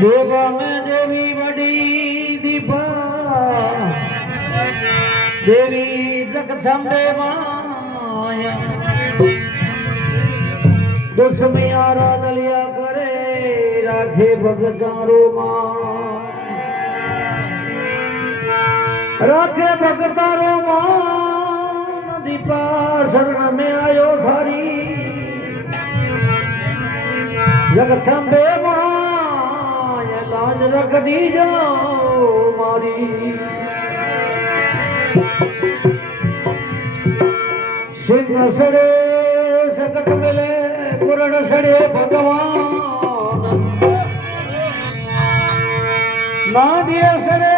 देवा में देवी बड़ी दीपा देवी जगदम्बे माया दुश्मयारा नलिया करे राखे भगतारो मां राखे भगतारो मां दीपा शरण में आयो थारी जगदम्बे मां लाज रख दी जाओ मारी सिंह सड़े सकट मिले कुरण सड़े भगवान नादिया सड़े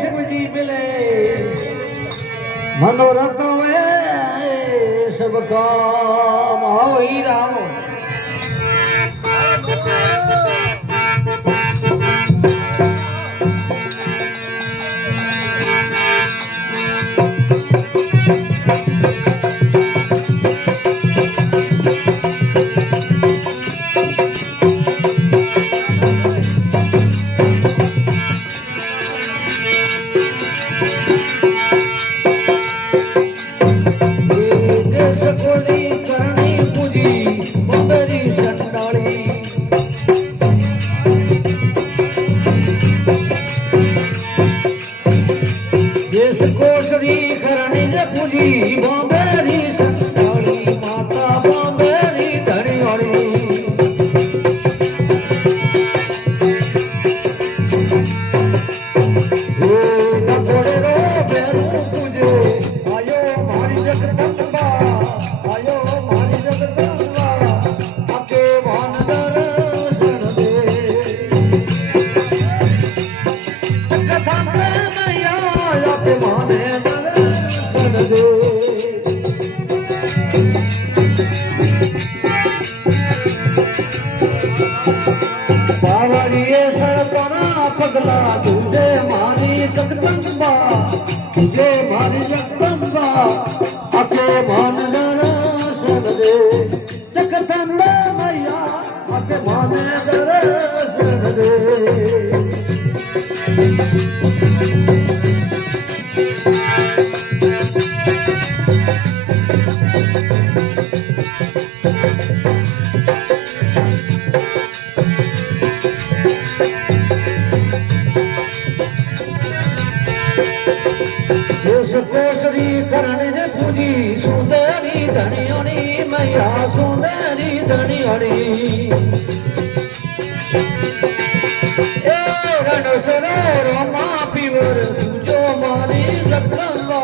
शिव जी मिले मनोरथ में सब काम आओ ही राम पगला तुझे मारी जगदम्बा तुझे मारी जगदम्बा आके मान दर्शन दे जगदम्बा मैया आके मान दर्शन दे सुंदरी धनियोनी मैया सुंदरी धनियोनी ए रणसरो रोमा पीवर तुझो मारी जगदम्बा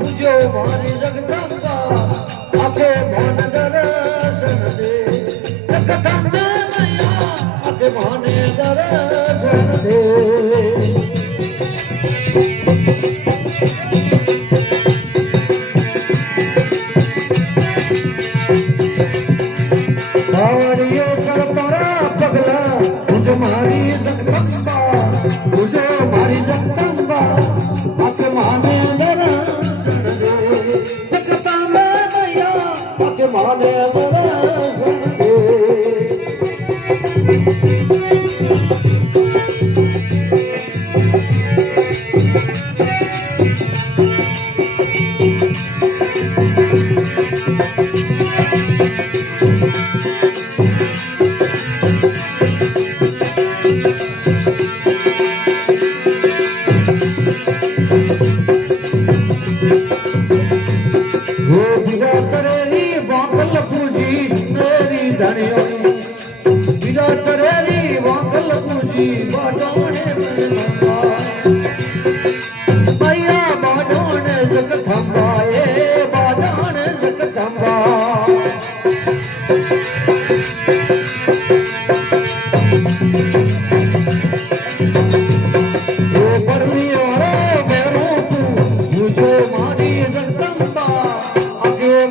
तुझो मारी जगदम्बा आके मान दर्शन दे जगदम्बा मैया आके मान दर्शन दे मारी जगदम्बा तुझे मारी जगदम्बा आके माने दर्शन दे जगदम्बा मैया आके माने दर्शन दे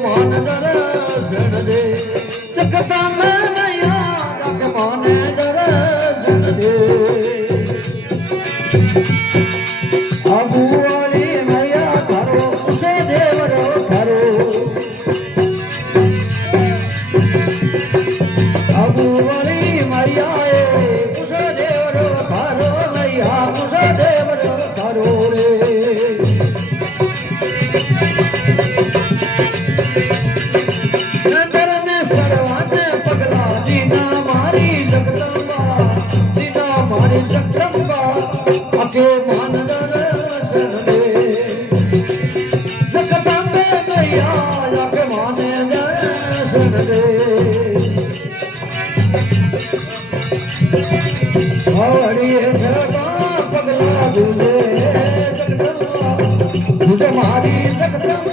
मान दर्शन दे जगदम्बा तुझ मारी जगदंबा